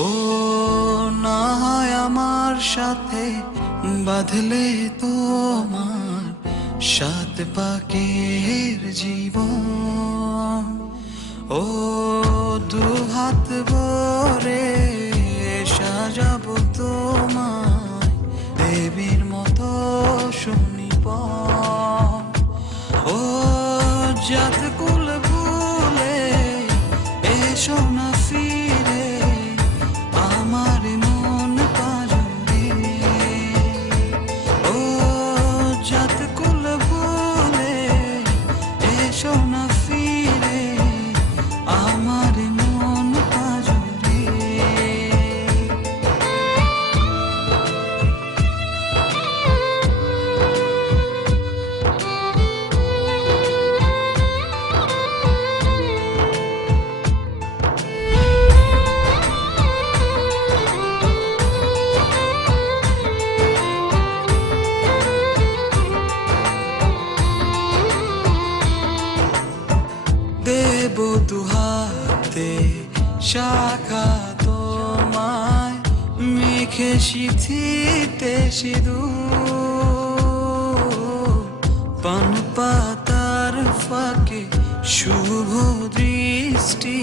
ও না হয় আমার সাথে বাঁধলে তোমার সাত পাকের জীবন। ও দু হাত ভরে সাজাবো তোমায় দেবীর মতো সুনিপন। ও জাত কুল ভুলে এসো না ফিরে আমার মন পাজরে। ও জাত কুল ভুলে এসো না ফিরে আমার মন পাজরে। দেব দুহাতে শাখা তোমায় মেখে সিথিতে সিঁদুর। পান পাতার ফাঁকে শুভ দৃষ্টি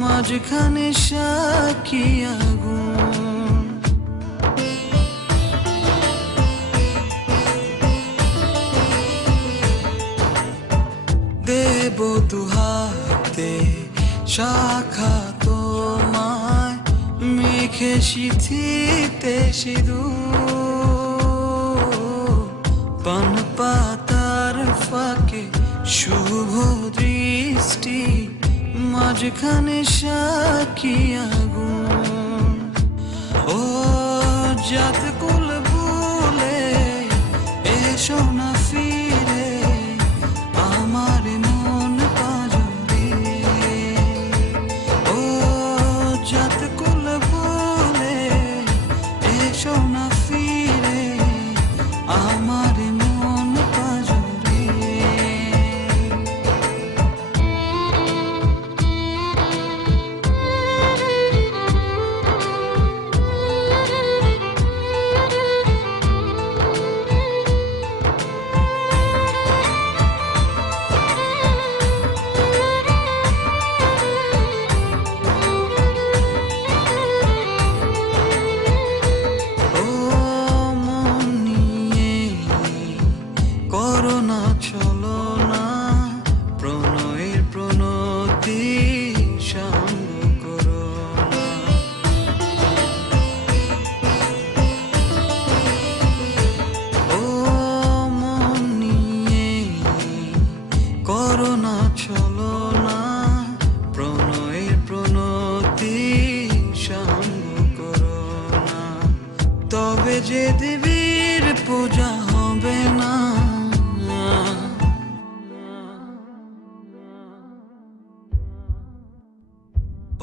মাঝখানে সাক্ষী আগুন। দেব দুহাতে শাখা তোমায় মেখে সিথিতে সিঁদুর। পান পাতার ফাঁকে শুভ দৃষ্টি মাঝখানে সাক্ষী আগুন। ও জাত কুল ভুলে এসো না ফিরে আমার মন পাজরে। ও জাত কুল ভুলে এসো না ফিরে আমার মন পাজরে। ও মন নিয়ে করোনা চলো না প্রণয়ের প্রণতি সঙ্গ করো না। ও মন নিয়ে করোনা চলো না প্রণয়ের প্রণতি সঙ্গ করো না। তবে যে দেবীর পূজা হবে না।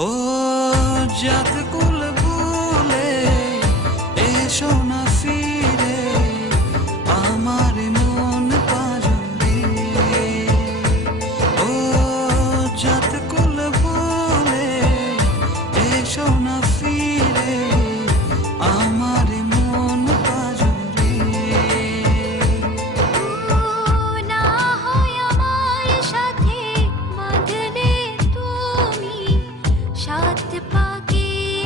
ও জাত কুল ভুলে এসো না ফিরে আমার মন পাজরে। ও জাত কুল ভুলে এসো না ফিরে আমার মন পাজরে। ও না হয় আমার সাথে বাঁধলে তুমি সাত পাকের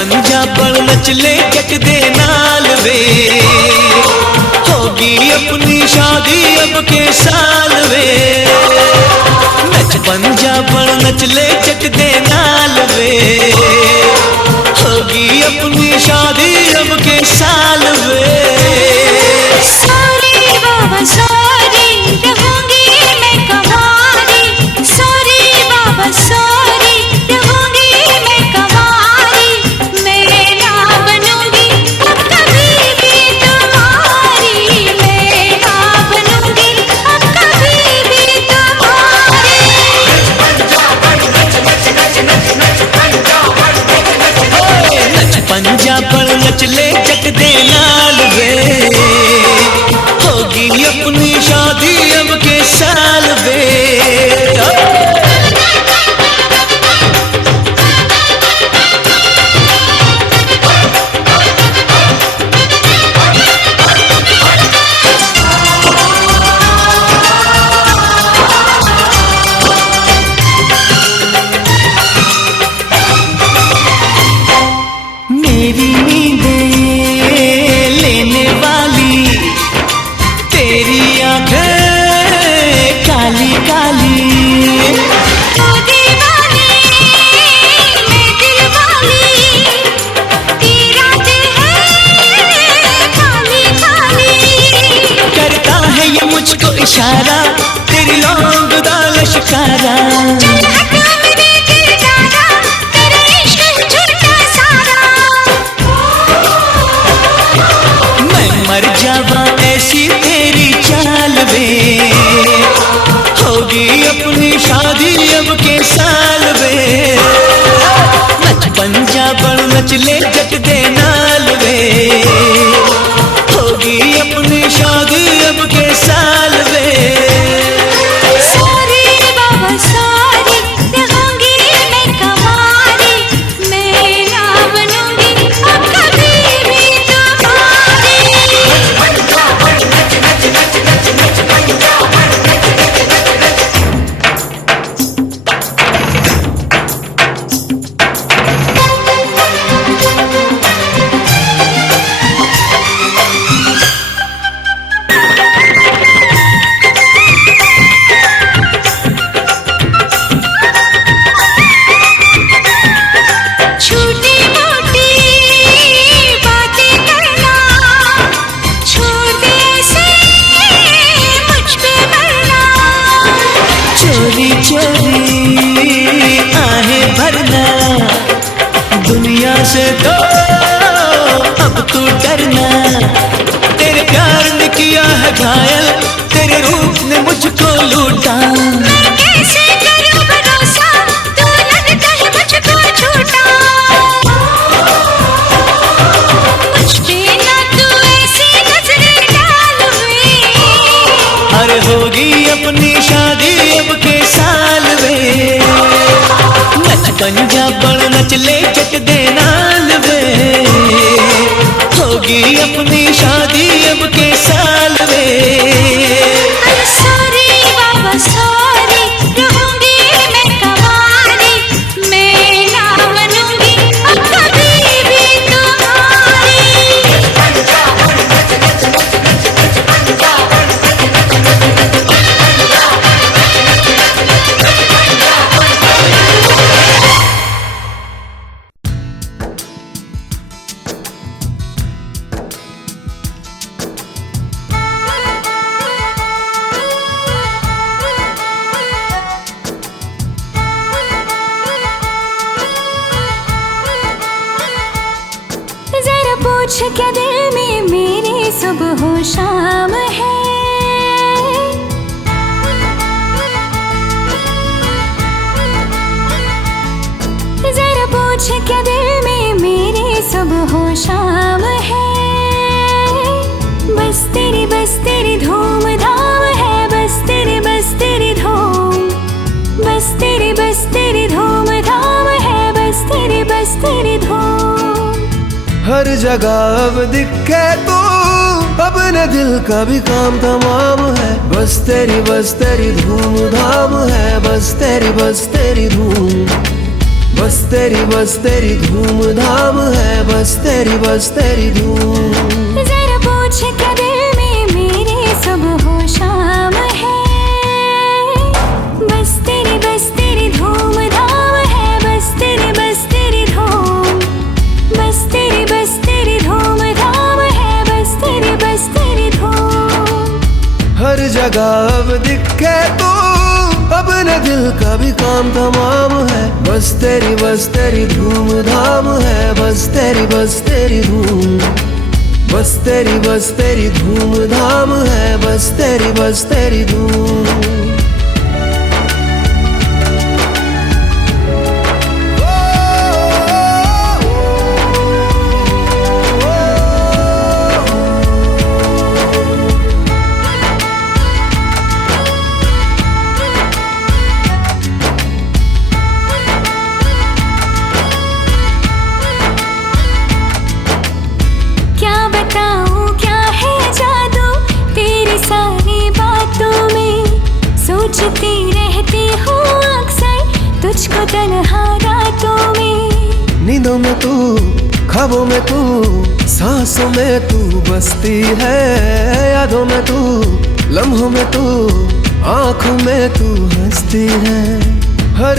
पंजा पर नचले जट दे नाल वे, होगी अपनी शादी अब के साल वे। नच पंजा पर नचले जट दे नाल वे, होगी अपनी शादी अब के साल वे। सॉरी बाबा सॉरी, रहूंगी मैं कंवारी। सॉरी बाबा सॉरी, रहूंगी मैं कंवारी। मैं ना बनूंगी अब कभी भी तुम्हारी। मैं ना बनूंगी अब कभी भी तुम्हारी। नच पंजा पर नचले जट दे नाल वे, होगी अपनी शादी अब के साल वे। मेरी नींदें लेने वाली तेरी आंखें काली काली। तू दीवानी मैं दिलवाली, तेरा दिल है खाली खाली। करता है ये मुझको इशारा तेरी लौंग दा लश्कारा। चल हट मेरे किरदारा, तेरा इश्क झूठा सारा। मैं मर जावा ऐसी तेरी चाल वे, होगी अपनी शादी अब के साल वे। नच पंजा पर नचले जट दे नाल वे, होगी अपनी शादी अब के साल वे। सॉरी बाबा सॉरी, रहूंगी मैं कंवारी। मैं ना बनूंगी अब कभी भी तुम्हारी। छोटी मोटी बातें करना, छोड़ दे ऐसे मुझ पे मरना। चोरी चोरी आहें भरना, दुनिया से तो अब तू डरना। तेरे प्यार ने किया है घायल, तेरे रूप ने मुझको लूटा। मैं कैसे करूं भरोसा, तू लगता है मुझको झूठा। मुझ पे ना तू ऐसी नजरें डाल वे। अरे होगी अपनी शादी अब के साल वे। नच पंजा पर नचले जट दे नाल वे, होगी अपनी शादी अब के साल वे। सॉरी बाबा सॉरी, रहूंगी मैं कंवारी। मैं ना बनूंगी अब कभी भी तुम्हारी। जरा पूछ क्या दिल में मेरे सुबह हो शाम है। जरा पूछ क्या दिल में मेरे सुबह हो शाम है। बस तेरी धूम धाम है। बस तेरी धूम, बस तेरी धूम धाम है। बस तेरी धूम। हर जगह अब दिखे तू, अपने दिल का भी काम तमाम है। बस तेरी धूम धाम है। बस तेरी धूम, बस तेरी धूम धाम बस तेरी धूम। जरा पूछ क्या दिल में मेरे सुबह हो शाम है, बस तेरी धूम धाम है, बस तेरी धूम, बस तेरी धूम धाम है, बस तेरी धूम। हर जगह अब दिखे तू, अपने दिल का भी काम तमाम है। बस तेरी धूम धाम है, बस तेरी धूम, बस तेरी धूम धाम है, बस तेरी धूम। क्या बताऊं क्या है जादू तेरी सारी बातों में, सोचती रहती हूँ अक्सर तुझको तन्हा रातों में। नींदों में तू, ख्वाबों में तू, सांसों में तू बसती है। यादों में तू, लम्हों में तू, आँखों में तू हंसती है। हर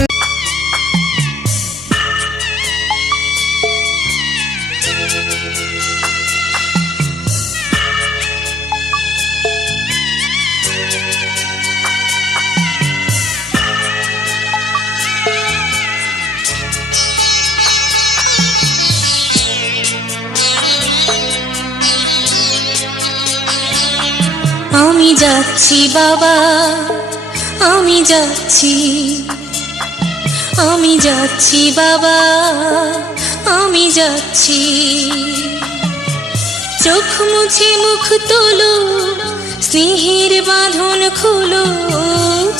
আমি যাচ্ছি বাবা, আমি যাচ্ছি, আমি যাচ্ছি বাবা, আমি যাচ্ছি। চোখ মুছে মুখ তোলো, স্নেহের বাঁধন খোলো,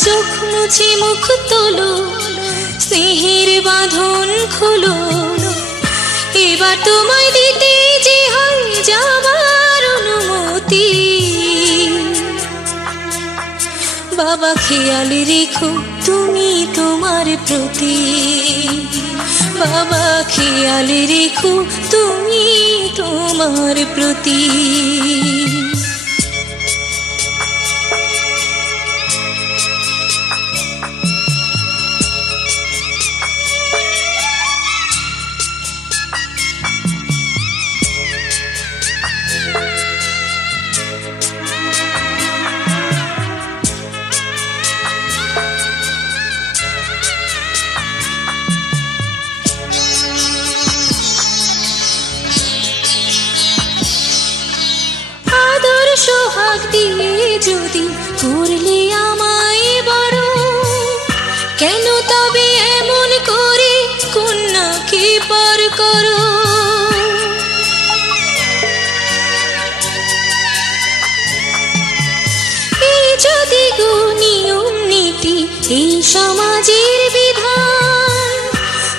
চোখ মুছে মুখ তোলো, স্নেহের বাঁধন খোলো। এবার তোমায় দিতে যে হয় যাবার অনুমতি। বাবা খেয়াল রেখো তুমি তোমার প্রতি, বাবা খেয়াল রেখো তুমি তোমার প্রতি। সোহাগ দিয়ে যদি করলে আমায় বড়, কেন তবে এমন করে কন্যাকে পর করো। এই যদি গো নিয়ম নীতি, এই সমাজের বিধান,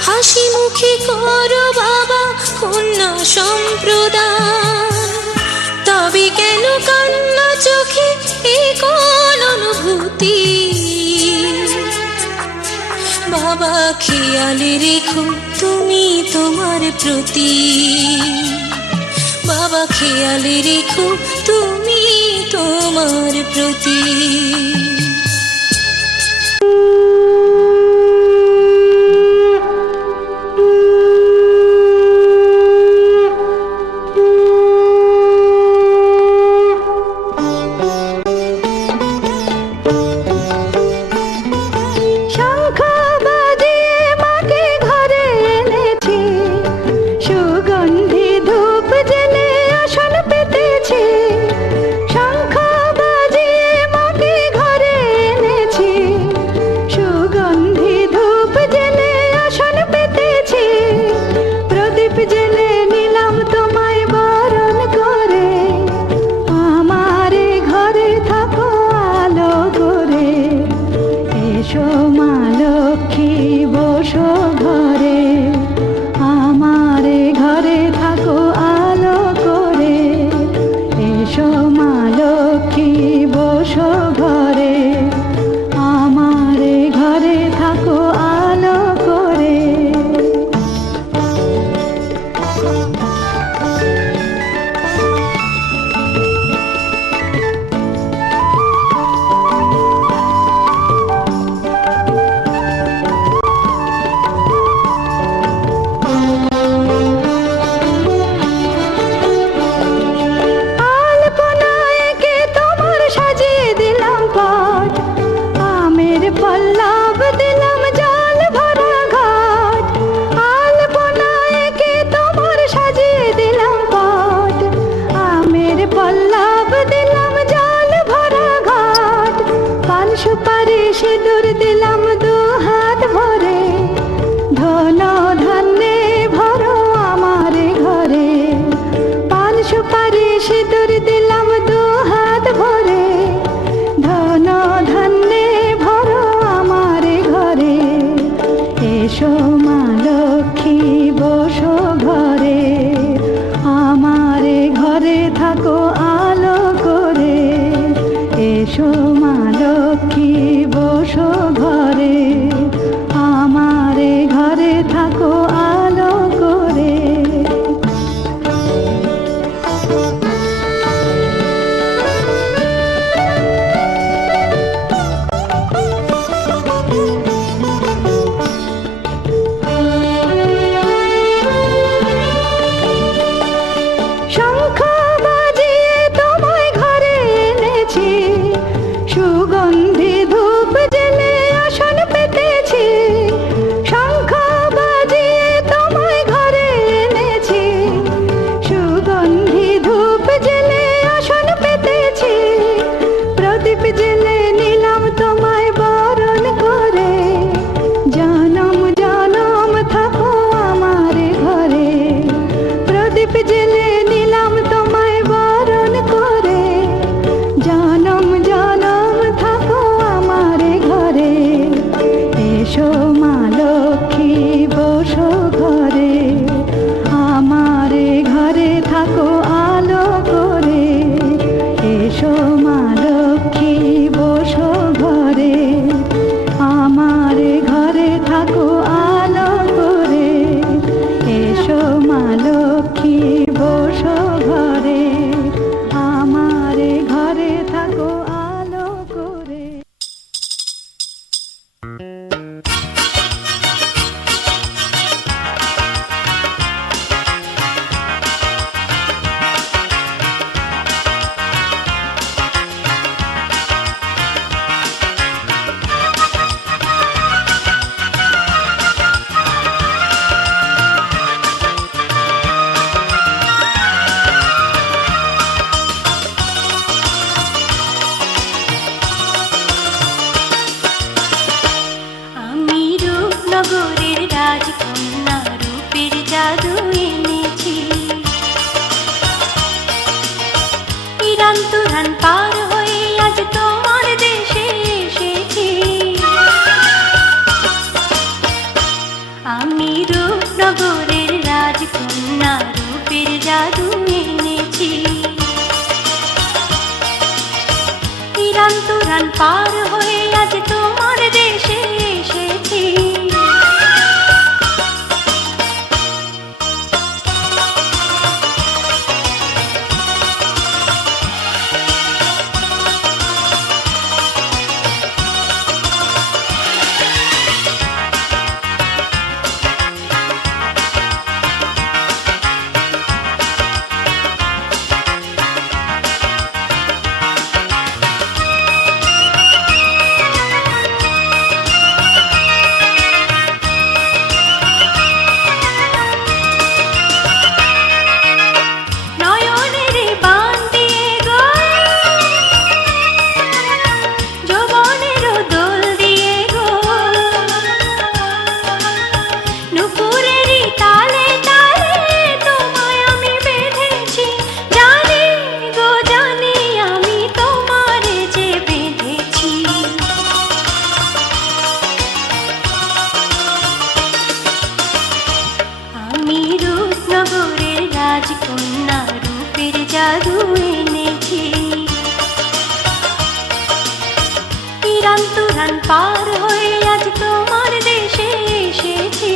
হাসি মুখে করো বাবা কন্যা সম্প্রদান। তবে কেন কান্না চোখে এ কোন অনুভূতি। বাবা খেয়াল রেখো তুমি তোমার প্রতি, বাবা খেয়াল রেখো তুমি তোমার প্রতি। জাদু এনেছি। ইরান তুরান পার হয়ে আজ তোমার দেশে এসেছি। রাজকন্যা রূপের জাদু এনেছি। ইরান তুরান পার হয়ে আজ তোমার দেশে এসেছি।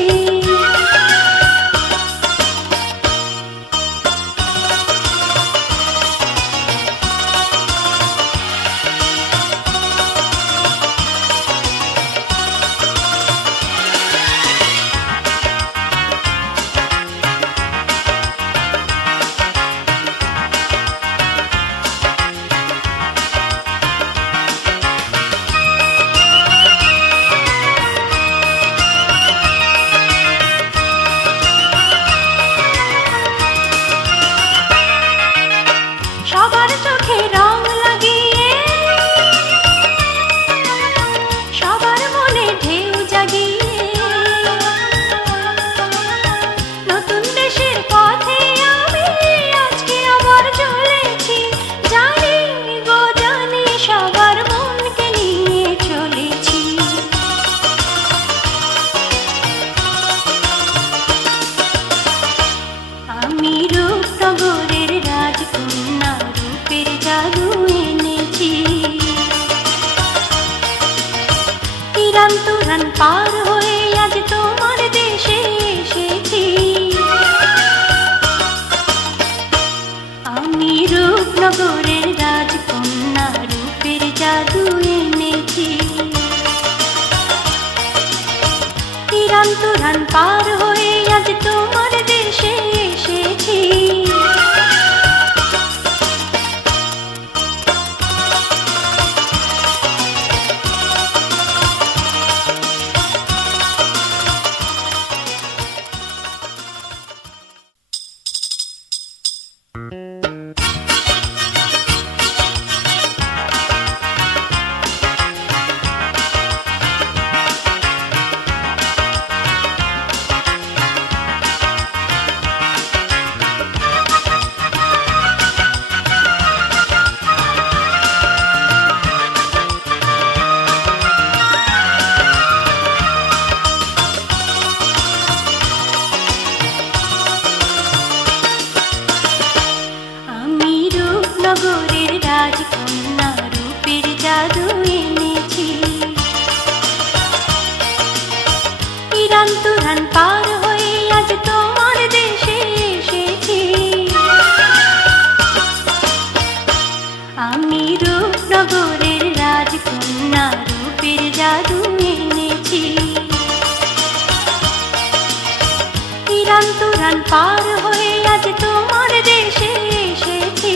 সবার চোখে রং লাগিয়ে, সবার মনে ঢেউ জাগিয়ে, নতুন দেশের পথে আমি আজকে আবার চলেছি। জানি গো জানি সবার মনকে নিয়ে চলেছি। আমি রূপনগরের রাজকন্যা রূপের জাদু এনেছি। ইরান তুরান পার হয়ে আজ তোমার দেশে এসেছি। আমি রূপনগরের রাজকন্যা রূপের জাদু এনেছি। ইরান তুরান পার হয়ে আজ তোমার দেশে এসেছি। নগরের রাজকন্যা রূপের জাদু এনেছি। ইরান তুরান পার হয়ে আজ তোমার দেশে এসেছি। আমি রূপনগরের রাজকন্যা রূপের জাদু এনেছি। ইরান তুরান পার হয়ে আজ তোমার দেশে এসেছি।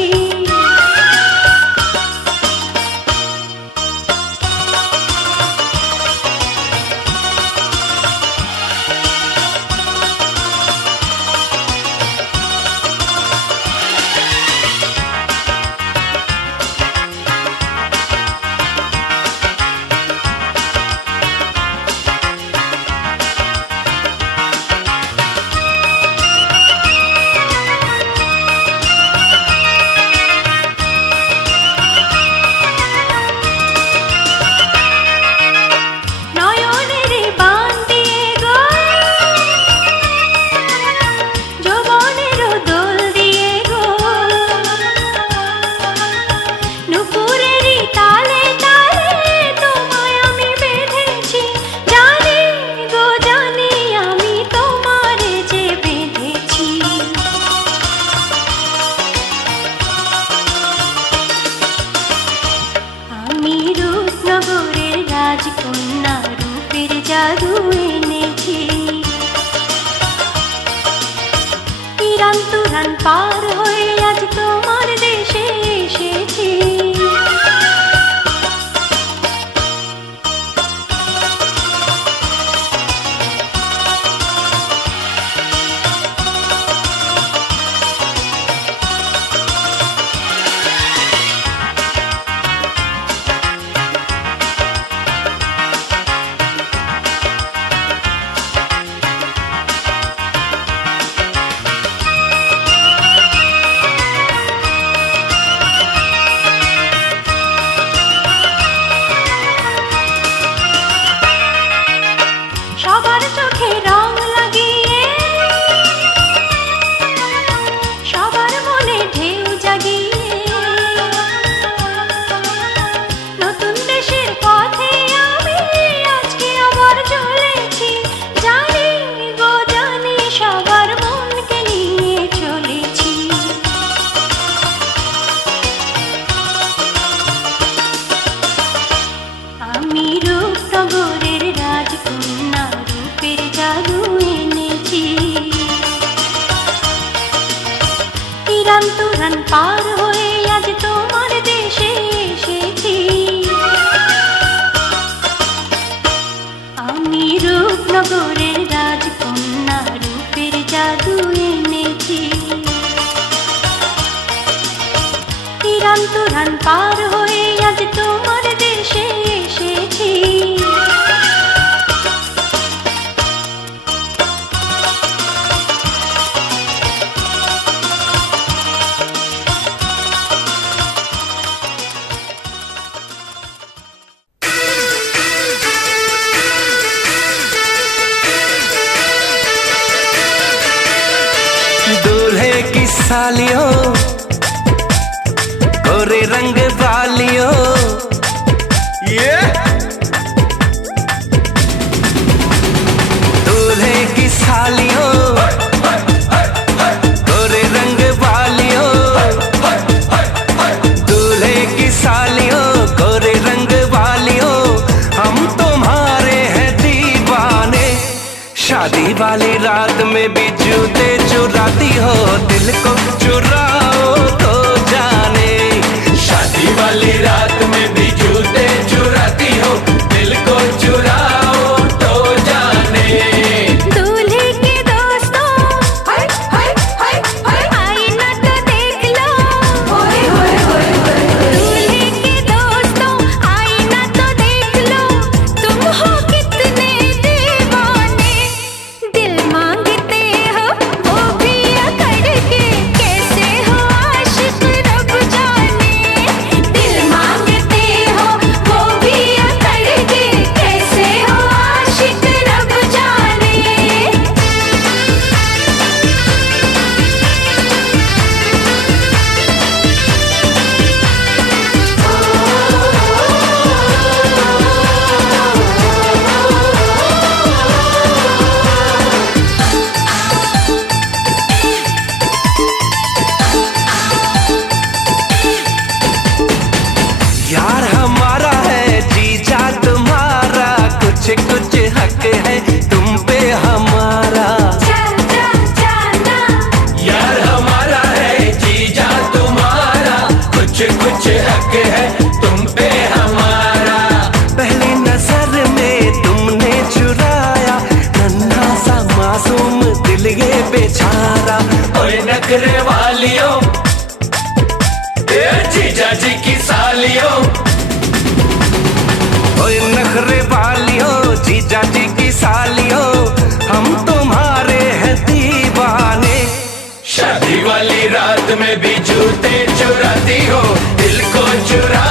তুরান পার হয়ে আজ তোমার দেশে এসেছি। সবার চোখে রং লাগিয়ে, সবার মনে ঢেউ জাগিয়ে, নতুন দেশের পথে আমি আজকে আবার চলেছি। জানি গো জানি সবার মনকে নিয়ে চলেছি। আমি রূপনগরের রাজকন্যা, রূপের জাদু এনেছি। তিরান তুরান পার হয়ে আজ তোমার দেশে এসেছি। আমি রূপনগরের রাজকন্যা, রূপের জাদু এনেছি। তিরান তুরান পার হয়ে আজ তোমার দেশে এসেছি। दूल्हे की सालियों गोरे रंग वालियों, दूल्हे की सालियों गोरे रंग वालियों, दूल्हे की सालियों गोरे रंग वालियों, हम तुम्हारे हैं दीवाने। शादी वाली रात में भी जूते चुराती हो, दिल को चुराओ तो जाने। शादी वाली रात में भी जूते चुराती हो, दिल को चुराओ तो जाने। दूल्हे के दोस्तों आईना तो देख लो। दूल्हे के दोस्तों आईना तो देख लो। तुम हो कितने दीवाने, दिल मांगते हो वो भी अकड़ के, कैसे हो आशिक रब जाने। दिल मांगते हो वो भी अकड़ के, कैसे हो आशिक रब जाने। यार हमारा है जीजा तुम्हारा, कुछ कुछ हक है तुम पे हमारा। यार हमारा है जीजा तुम्हारा, कुछ कुछ हक है तुम पे हमारा। पहली नजर में तुमने चुराया नन्हा सा मासूम दिल ये बेचारा। ओए नखरे वालियों, ए जीजा जी की सालियों, ओए नखरे वालियों जीजा जी की सालियों, हम तुम्हारे हैं दीवाने। शादी वाली रात में भी जूते चुराती हो, दिल को चुरा